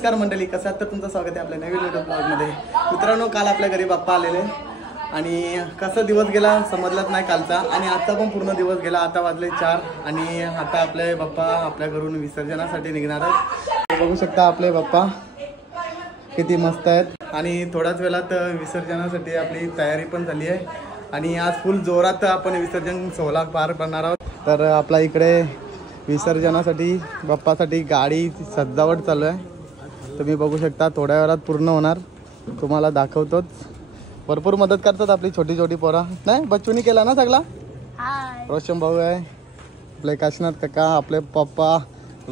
नमस्कार मंडळी, कसं आहात? तर तुमचं स्वागत आहे आपल्या नवीन व्हिडिओ ब्लॉगमध्ये. मित्रांनो, काल आपल्या घरी बाप्पा आलेले आणि कसा दिवस गेला समजलाच नाही कालचा, आणि आता पण पूर्ण दिवस गेला. आता वाजले 4 आणि आता आपले बाप्पा आपल्या घरून विसर्जनासाठी निघणार आहेत. बघू शकता आपले बाप्पा किती मस्त आहेत आणि थोड्याच वेळात विसर्जनासाठी आपली तयारी पण झाली आहे आणि आज फुल जोरात आपण विसर्जन सोहळा पार करणार आहोत. तर आपल्या इकडे विसर्जनासाठी बाप्पासाठी गाडी सजावट चालू आहे. तुम्ही बघू शकता, थोड्या वेळात पूर्ण होणार. तुम्हाला दाखवतोच. भरपूर मदत करतात आपली छोटी छोटी पोरा. नाही बच्चूनी केला ना सगळा. रोशन भाऊ आहे, आपले काशीनाथ काका, आपले पप्पा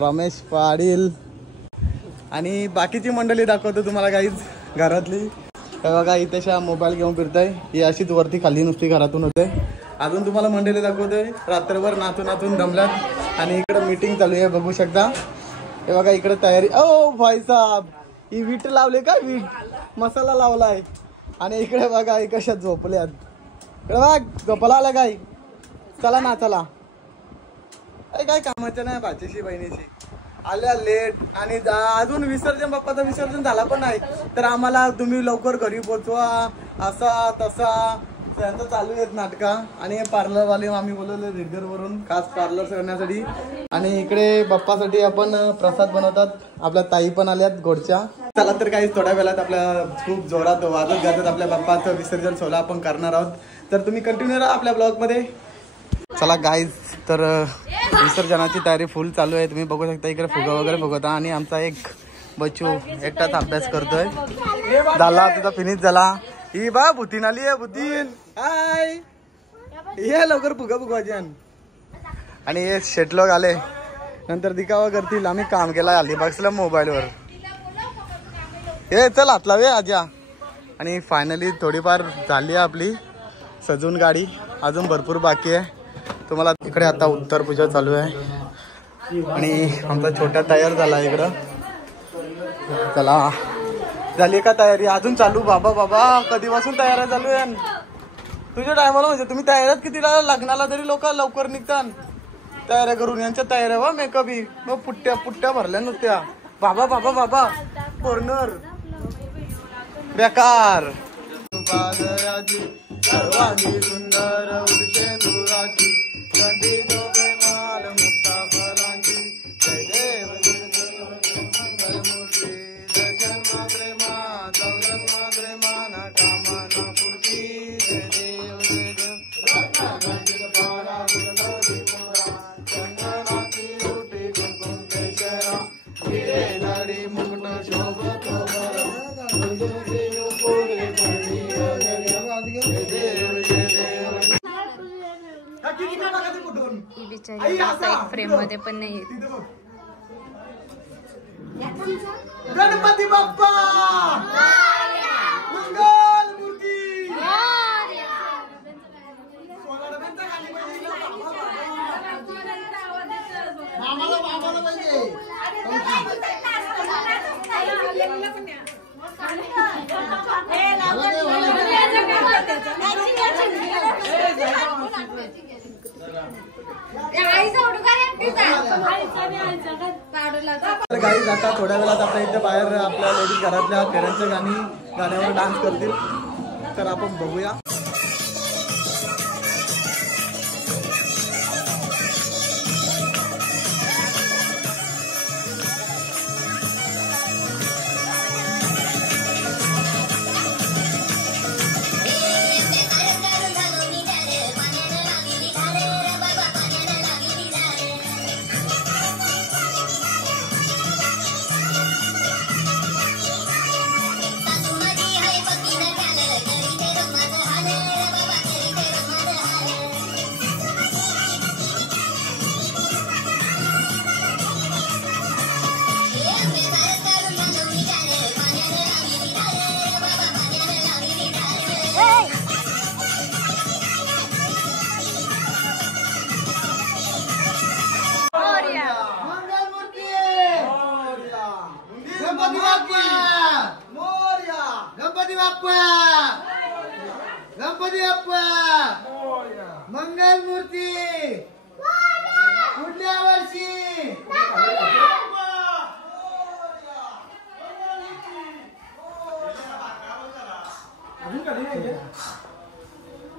रमेश पाटील आणि बाकीची मंडळी दाखवतो तुम्हाला. काहीच घरातली बघा इथेशा मोबाईल घेऊन फिरताय. ही अशीच वरती खाली नुसती घरातून होते. अजून तुम्हाला मंडळी दाखवतोय रात्रभर नाचून नाचून दमल्यात आणि इकडे मीटिंग चालू आहे. बघू शकता हे बघा इकडे तयारी. ओ भाई साहब, ही वीट लावले का? वीट मसाला लावलाय. आणि इकडे बघा कशा झोपल्यात. इकडे बघ झोपला आला काय. चला ना चला. अरे काय कामाचं नाही भाचीशी बहिणीशी. आल्या लेट आणि अजून विसर्जन बाप्पाचं विसर्जन झाला पण नाही. तर आम्हाला तुम्ही लवकर घरी पोचवा असा तसा त्यांचं चालू आहेत नाटका. आणि पार्लरवाले आम्ही बोलवले रेडगरवरून खास पार्लर करण्यासाठी. आणि इकडे बाप्पासाठी आपण प्रसाद बनवतात. आपल्या ताई पण आल्यात गोडच्या. चला तर काही थोड्या वेळात आपल्या खूप जोरात वाजत गाजत आपल्या बाप्पाचं विसर्जन सोहळा आपण करणार आहोत. तर तुम्ही कंटिन्यू राहा आपल्या ब्लॉगमध्ये. चला गाईज, तर विसर्जनाची तयारी फुल चालू आहे. तुम्ही बघू शकता इकडे फुगा वगैरे फुगवता आणि आमचा एक बच्चू एकटाच अभ्यास करतोय. झाला तुझा फिनिश झाला. ही बा भुतीन आली आहे. भुतीन हाय, ये लवकर फुगा फुगवायची. आणि हे शेट लोक आले नंतर दिखावा करतील. आम्ही काम केला आली बघला मोबाईलवर. हे चल हात लावे आज्या. आणि फायनली थोडीफार झाली आहे आपली सजून गाडी. अजून भरपूर बाकी आहे. तुम्हाला इकडे आता उत्तर पूजा चालू आहे आणि आमचा छोटा तयार झाला इकडं. चला झाली का तयारी? अजून चालू. बाबा बाबा कधीपासून तयारी चालू आहे तुझ्या टायमाला. म्हणजे तुम्ही तयारीत कितीला लग्नाला तरी लोक लवकर निघतात तयाऱ्या करून. यांच्या तयाऱ्या वा मेकअप ही मग पुट्ट्या पुट्ट्या भरल्या नुसत्या. बाबा बाबा बाबा कॉर्नर बेकार. सर्वांगी सुंदर उर्षेंदुराची गंधी जोगे माल मुक्ता फलांची. जय देव जय देव मंगलमूर्ती. दर्शन मात्रे मा चौरन मात्रे माना कामना पूर्ती. जय देव जय देव पारा गुणवती मोरा चंदनाची रोटी कुंकुम केशरा. हिरे दाढी मुकुट शोभतो बरा. ही बिचारी साईड फ्रेम मध्ये पण नाही. गणपती बाप्पा मंगल मूर्ती. गाडी जाता थोड्या वेळात आपल्या इथे बाहेर आपल्या लेडीज घरातल्या पेरेंट्सच्या गाण्यावर डान्स करतील. तर आपण बघूया. गणपती बाप्पा मंगल मूर्ती पुढल्या वर्षी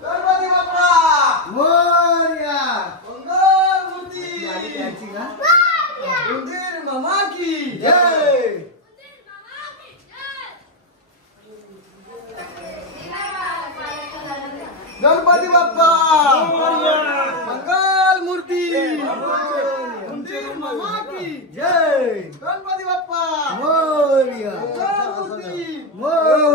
गणपती बाप्पा मोरया. मंगलमूर्ती उंदीर मामा की जय. गणपती बाप्पा मंगल मूर्ती उंदीर मामा की जय. गणपती बाप्पा मोरया. मंगल मूर्ती मोरया.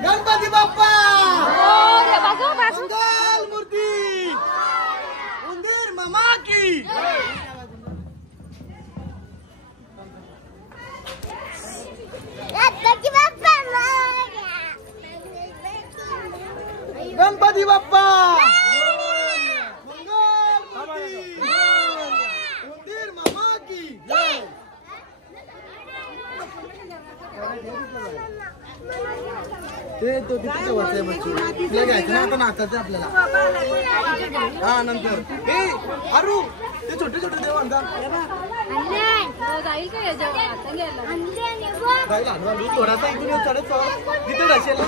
गणपती बाप्पा मंगल मूर्ती उंदीर मामा की गणपती बाप्पा मंगल मूर्ती उंदीर मामा की ते तो तिथे वाचाय बच्चू तुला घ्यायचं ना आता नाचायचं आपल्याला हा नंतर हे अरू ते छोटे छोटे देव आणतात जाईल का जाईल हलवा थोडासा इथून चढत तिथे ढसेल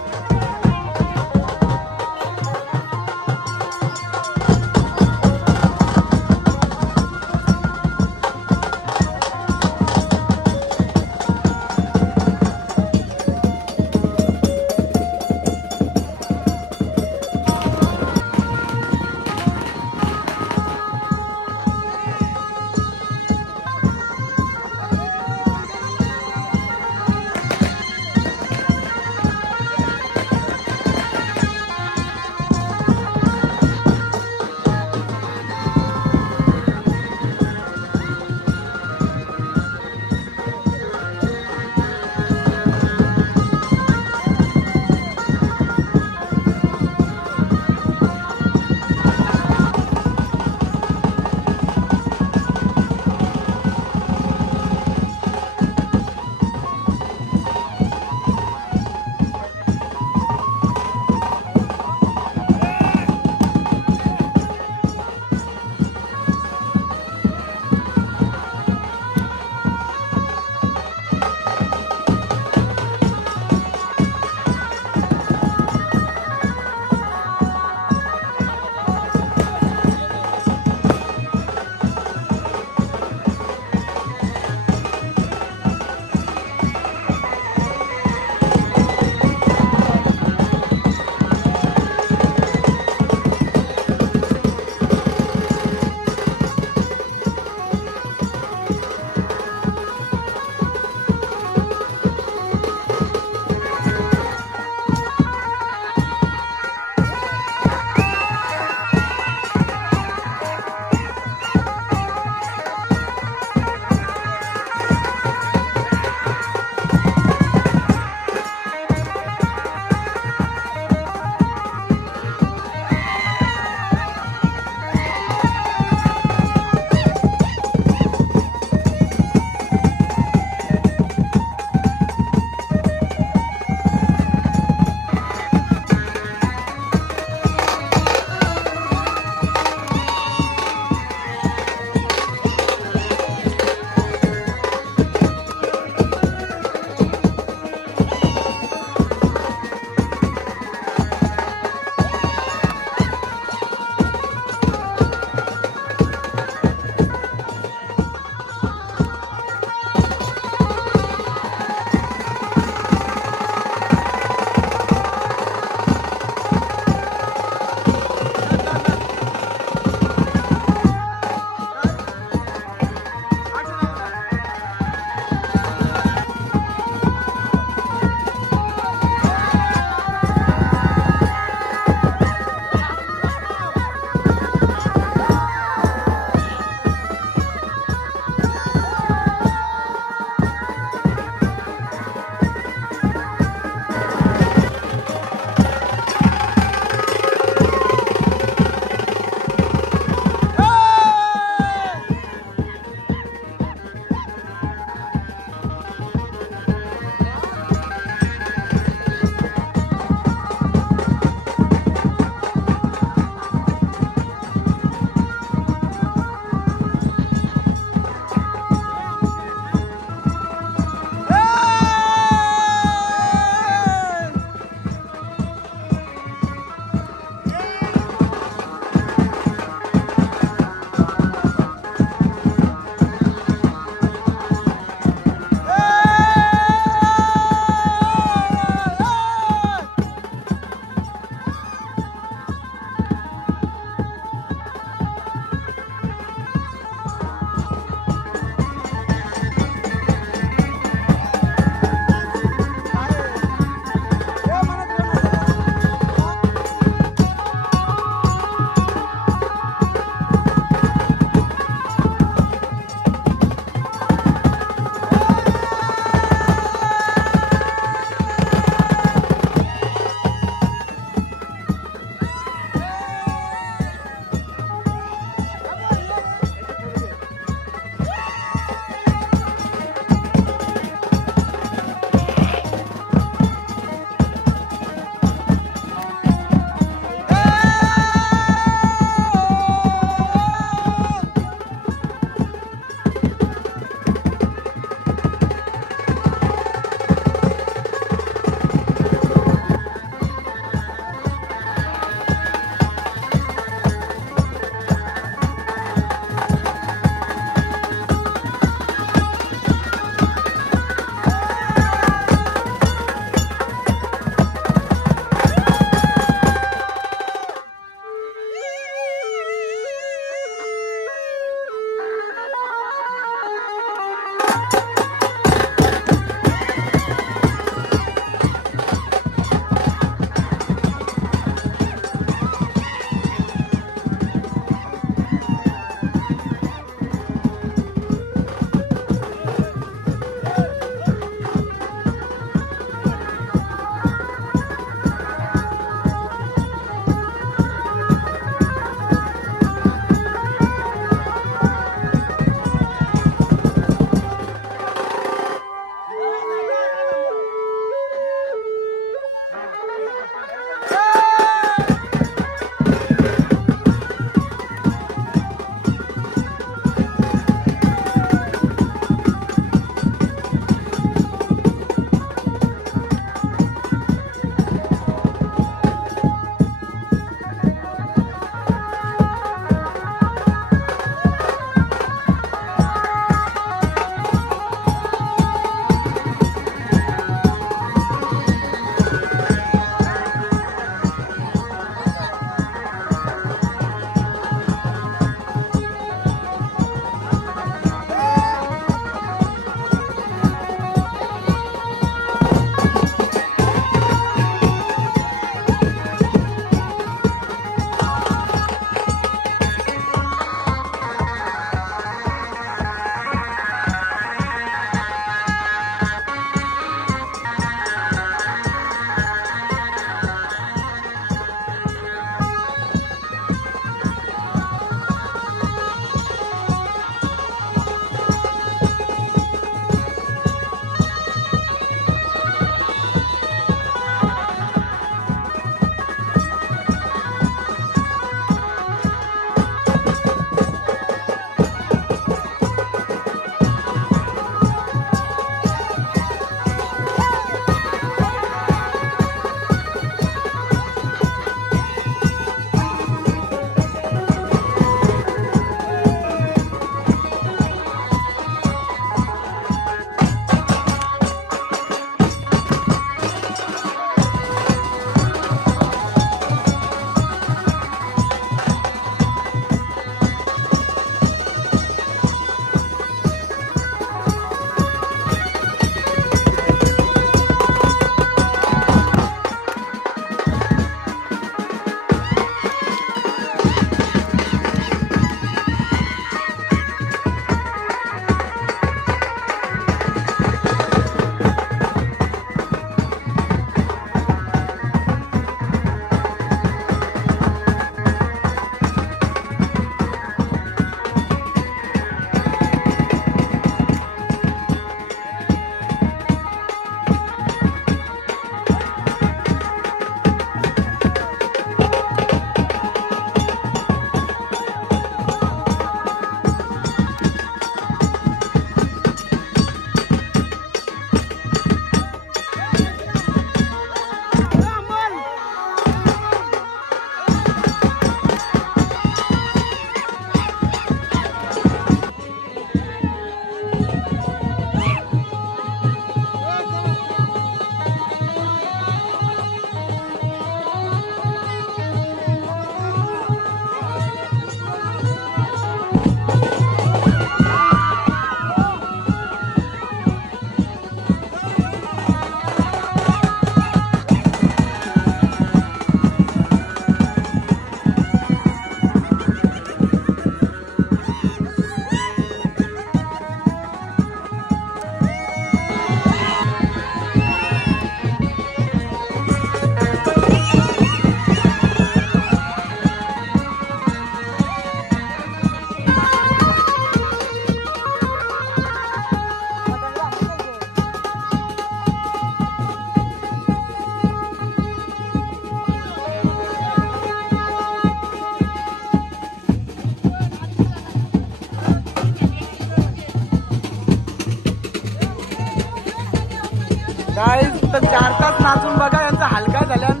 गाईस तर 4 तास नाचून बघा यांचा हलका झाल्यान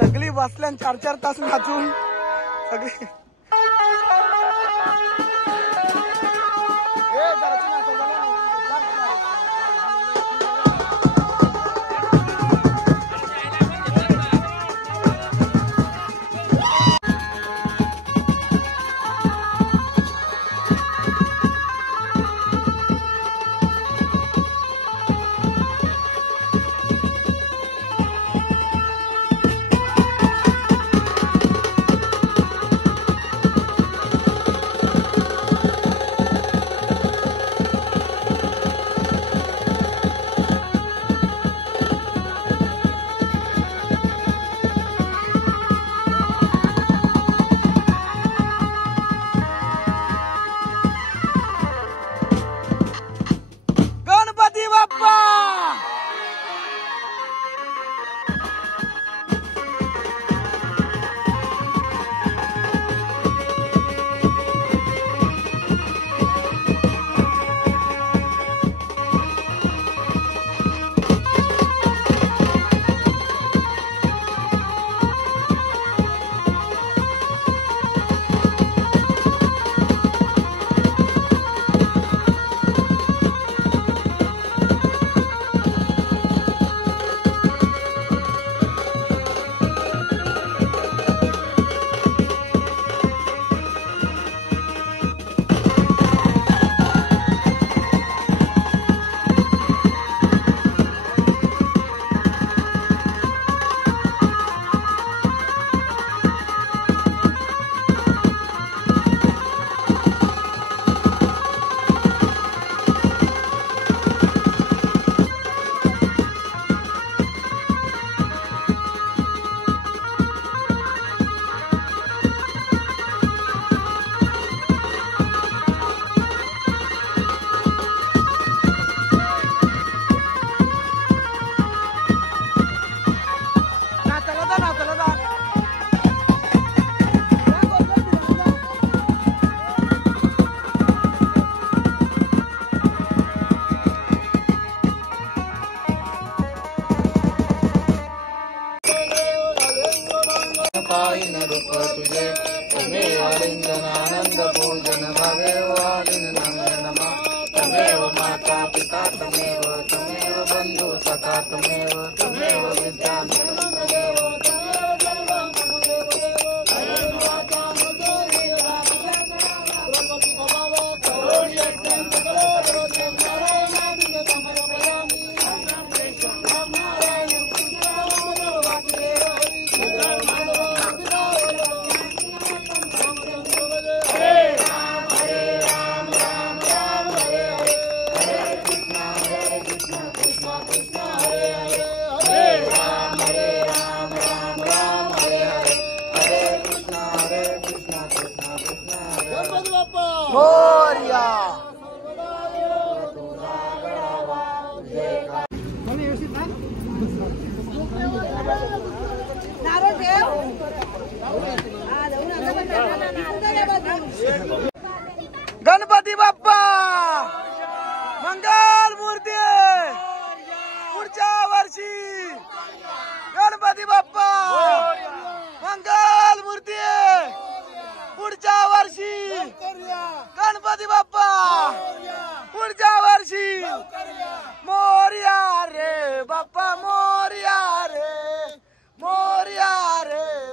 सगळी बसल्यान 4 तास नाचून सगळी पायन रूप तुझे तमे आलिंगन आनंद पूजन भावे वालिन नमे नमः तमेव माता पिता तमेव बंधु सखा तमेव विद्या मोरया गणपती बाप्पा मंगल मूर्ती पुढच्या वर्षी गणपती बाप्पा मंगल मूर्ती पुढच्या वर्षी गणपती बाप्पा पुढच्या वर्षी मोरया रे बाप्पा मोरया रे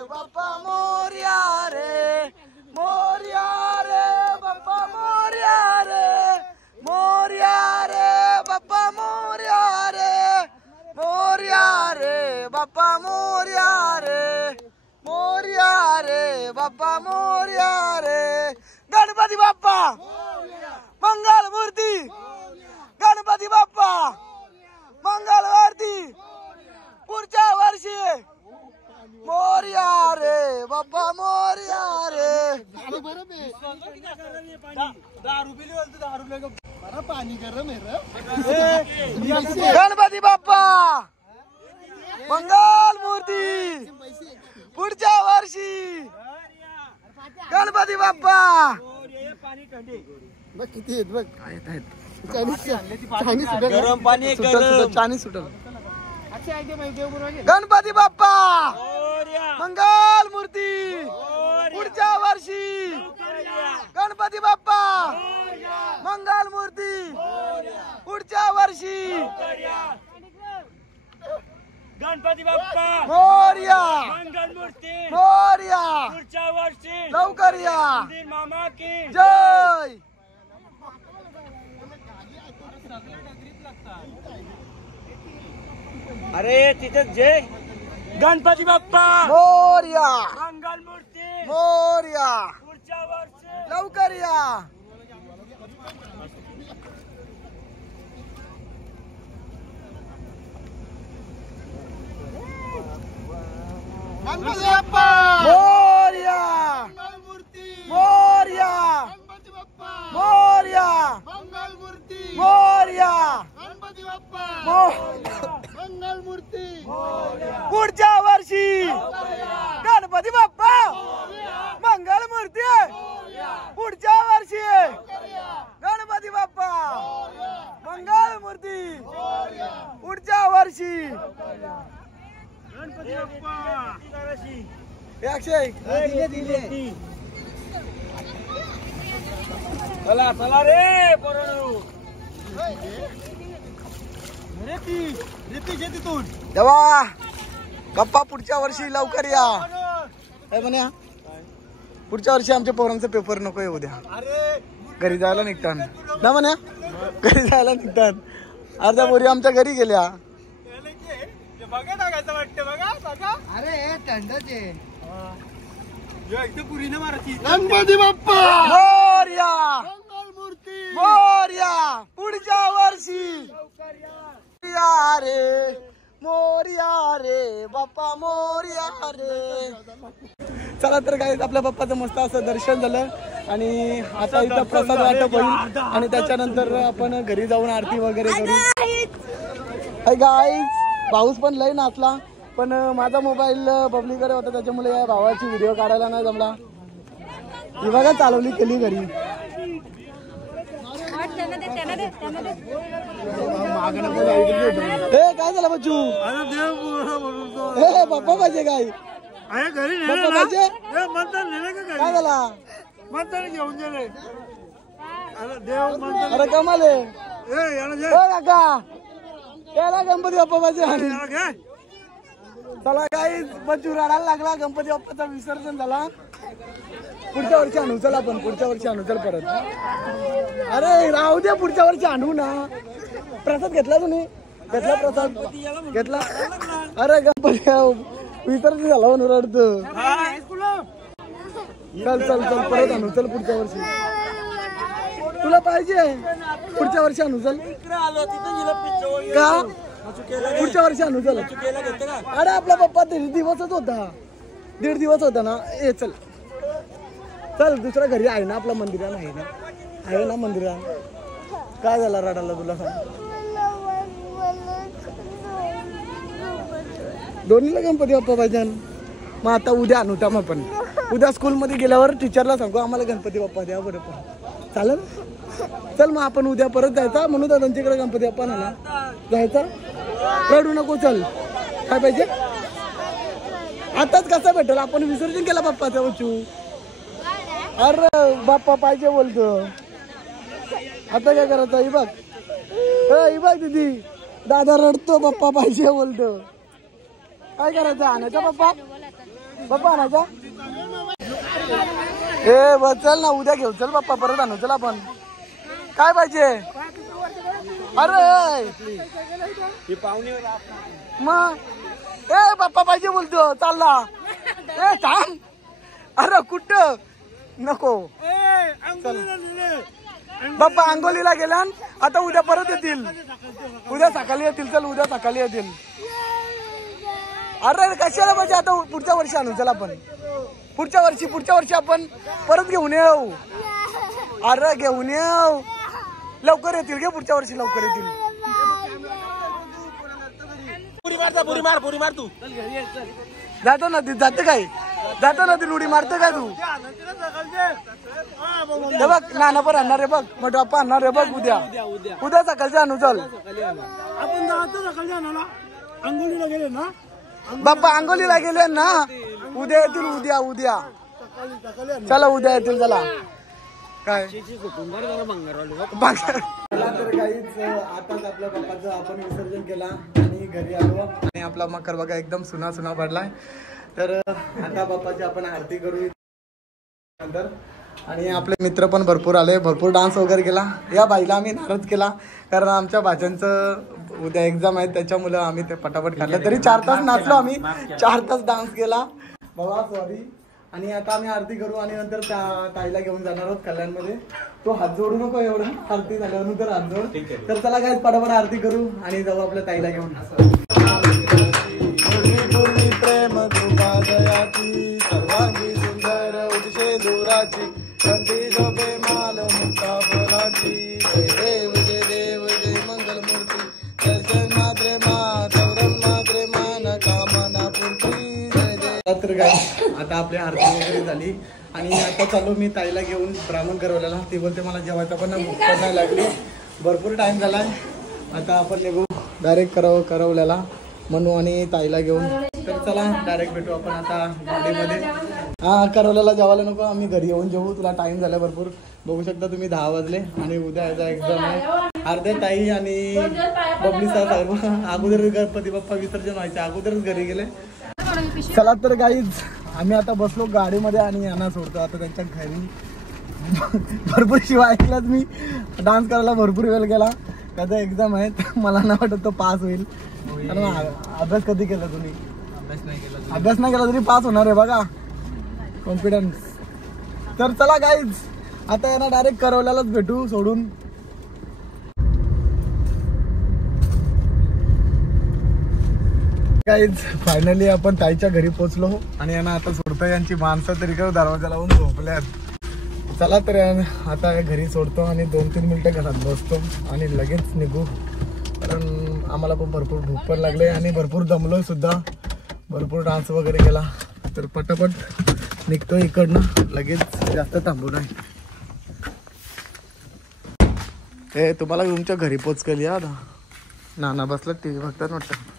बाप्पा मोरया रे बाप्पा मोरया रे बाप्पा मोरया रे बाप्पा मोरया रे बाप्पा मोरया रे गणपती बाप्पा मंगल मूर्ती गणपती बाप्पा मंगल मूर्ती पुढच्या वर्षी मोरया रे बाप्पा मोरया रे पाणी गरम आहे गणपती बाप्पा मंगल मूर्ती पुढच्या वर्षी गणपती बाप्पा बघ किती आहेत बघ गरम पाणी चानी सुटल गणपती बाप्पा मंगल मूर्ती पुढच्या वर्षी गणपती बाप्पा मंगल मूर्ती पुढच्या वर्षी गणपती बाप्पा मोरया मंगल मूर्ती मोरया पुढच्या वर्षी लवकर या मामा की जय. अरे तिथे जय गणपती बाप्पा मोरया मंगल मूर्ती मोरया पुढच्या वर्षी लवकर या. गणपती बाप्पा मोरया मंगल मूर्ती मोरया गणपती बाप्पा मोरया मंगल मूर्ती मोरया गणपती बाप्पा मो- मंगल मूर्ती पुढच्या वर्षी गणपती बाप्पा मंगल मूर्ती पुढच्या वर्षी गणपती बाप्पा मंगल मूर्ती पुढच्या वर्षी गणपती बाप्पा अक्षय चला चला रे पोरांनो तेव्हा गप्पा पुढच्या वर्षी लवकर या. काय म्हणे पुढच्या वर्षी आमच्या पोरांचा पेपर नको येऊ द्या. घरी जायला निघतात ना म्हणे घरी जायला निघतात. अर्ध्या पोरी आमच्या घरी गेल्या. बघा टाकायचं वाटतं बघा अरे थंडच आहे एकदम पुरीने मारायची गणपती बाप्पा मोरया मंगल मूर्ती मोरया पुढच्या वर्षी मोरया रे मोरया रे बाप्पा मोरया रे. चला तर काय आपल्या बाप्पाचं मस्त असं दर्शन झालं आणि आता इथं प्रसाद वाटप होईल आणि त्याच्यानंतर आपण घरी जाऊन आरती वगैरे करू. गाईज पाऊस पण लय नाचला पण माझा मोबाईल बबलीकडे होता त्याच्यामुळे या भावाची व्हिडिओ काढायला नाही जमला. ही बघा चालवली केली घरी. हे काय झालं बच्चू हे बाप्पा पाहिजे काय घरी बाप्पा पाहिजे मतदान नेलं का काय झाला मतदान घेऊन गेले अरे देव मतदान अरे कमाले याला काका त्याला गणपती बाप्पा पाहिजे आणि घे चला काही बच्चू रडायला लागला. गणपती बाप्पाचा विसर्जन झाला. पुढच्या वर्षी आणू चला आपण पुढच्या वर्षी आणू चल परत. अरे राहू द्या पुढच्या वर्षी आणू ना. प्रसाद घेतला तुम्ही घेतला प्रसाद घेतला. अरे गणपती विसर्जन झाला म्हणून रडतो. चल चल चल परत आणू चल पुढच्या वर्षी. तुला पाहिजे पुढच्या वर्षी आणू चल का पुढच्या वर्षी आणू चल. अरे आपला पप्पा 1.5 दिवसच होता 1.5 दिवस होता ना. ए चल चल दुसऱ्या घरी आहे ना आपल्या मंदिरात आहे ना मंदिरात. काय झाला रडायला तुला सांग. दोन्हीला गणपती बाप्पा पाहिजे. मग आता उद्या आणू मग आपण उद्या स्कूलमध्ये गेल्यावर टीचरला सांगू आम्हाला गणपती बाप्पा द्या बरोबर चालेल. चल मग आपण उद्या परत जायचा म्हणून दादांच्याकडे गणपती बाप्पा ना जायचा. रडू नको चल. काय पाहिजे आताच कसा भेटेल आपण विसर्जन केला बाप्पाचा बच्चू. अरे बाप्पा पाहिजे बोलतो. आता काय करायचं ही बघ ही बघ दीदी दादा रडतो बाप्पा पाहिजे बोलतो. काय करायचं आणायचा बाप्पा बाप्पा आणायचा. ए बस चल ना उद्या घेऊ चल बाप्पा परत आणू चल आपण. काय पाहिजे अरे मग ए बाप्पा पाहिजे बोलतो चालला. ए थांब अरे कुठं नको बाप्पा आंघोलीला गेल्या आता उद्या परत येतील. उद्या सकाळी येतील चल उद्या सकाळी येतील. अरे कशाला पाहिजे आता पुढच्या वर्षी आणू चल आपण. पुढच्या वर्षी आपण परत घेऊन येऊ. अरे घेऊन येऊ लवकर येतील घे पुढच्या वर्षी लवकर येतील. पुरी मार तू जातो ना जाते काय जातो ना ती उडी मारतो काय तू. हे बघ नाना पण आणणार आहे बघ मोठा बाप्पा आणणार आहे बघ उद्या सकाळचे आणू चल. आपण जातो सकाळी आणायला आंघोळीला गेले ना बाप्पा आंघोलीला गेले ना उद्या येतील उद्या चला उद्या येतील चला काय चला तर काहीच आताच आपल्या बाप्पाचं आपण विसर्जन केला आणि घरी आलो आणि आपला मकर बघा एकदम सुना पडलाय तर आता बाप्पाची आपण आरती करू नंतर आणि आपले मित्र पण भरपूर आले भरपूर डान्स वगैरे केला या बाईला आम्ही नाराज केला कारण आमच्या भाच्यांचं उद्या एक्झाम आहे त्याच्यामुळे आम्ही ते पटापट काढलं तरी 4 तास नाचलो आम्ही 4 तास डान्स केला बाबा सॉरी आणि आता आम्ही आरती करू आणि नंतर त्या ताईला घेऊन जाणार आहोत कल्याणमध्ये तो हात जोडू नको एवढं आरती झाल्यानंतर हात जोड तर चला काय पटापट आरती करू आणि जाऊ आपल्या ताईला घेऊन प्रेम दयाची सर्वांगी सुंदर उदिशे दुराची कंठी शोभे माल मुक्ता फुलाची जय देव जय मंगल मूर्ती दर्शन मात्रे मा चौरम मात्रे मान कामना पूर्ती जय देव तर काय आता आपली आरती वगैरे झाली आणि आता चालू मी ताईला घेऊन ब्राह्मण करवलेला ती बोलते मला जेवायचा पण भूक नाही लागली भरपूर टाइम झालाय आता आपण निघू डायरेक्ट करवल्याला म्हणू आणि ताईला घेऊन तर चला डायरेक्ट भेटू आपण आता गाडीमध्ये हा करवल्याला जेवायला नको आम्ही घरी येऊन जेवू तुला टाइम झाला भरपूर बघू शकता तुम्ही 10 वाजले आणि उद्या याचा एक्झाम आहे अर्ध्या ताई आणि बबली साहेब अगोदर गणपती बाप्पा विसर्जन व्हायचे अगोदरच घरी गेले चला तर गाईज आम्ही आता बसलो गाडीमध्ये आणि यांना सोडतो आता त्यांच्या घरी भरपूर शिवाय ऐकलाच मी डान्स करायला भरपूर वेळ गेला त्याचा एक्झाम आहे मला नाही वाटत तो पास होईल कारण अभ्यास कधी केला तुम्ही अभ्यास नाही केला तरी पास होणार आहे बघा कॉन्फिडन्स तर चला गाईज आता यांना डायरेक्ट करवल्यालाच भेटू सोडून गाईज फायनली आपण ताईच्या घरी पोहोचलो आणि यांना आता सोडतो यांची माणसं तरी काय दरवाजा लावून झोपल्यात चला तर आता घरी सोडतो आणि 2-3 मिनिटं घरात बसतो आणि लगेच निघू कारण आम्हाला पण भरपूर भूक पण लागले आणि भरपूर दमलो सुद्धा भरपूर डान्स वगैरे केला तर पटापट निघतो इकडनं लगेच जास्त थांबू नाही हे तुम्हाला तुमच्या घरी पोच केली आता नाना बसला टीव्ही बघतात वाटतं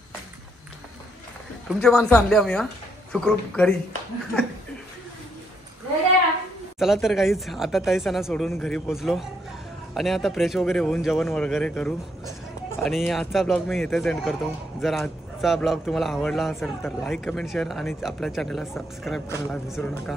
तुमची माणसं आणली आम्ही हा सुखरूप घरी चला तर काहीच आता ताईसांना सोडून घरी पोचलो आणि आता फ्रेश वगैरे होऊन जेवण वगैरे करू आणि आजचा ब्लॉग मी इथेच एंड करतो जर आजचा ब्लॉग तुम्हाला आवडला असेल तर लाईक कमेंट शेअर आणि आपल्या चॅनलला सबस्क्राईब करायला विसरू नका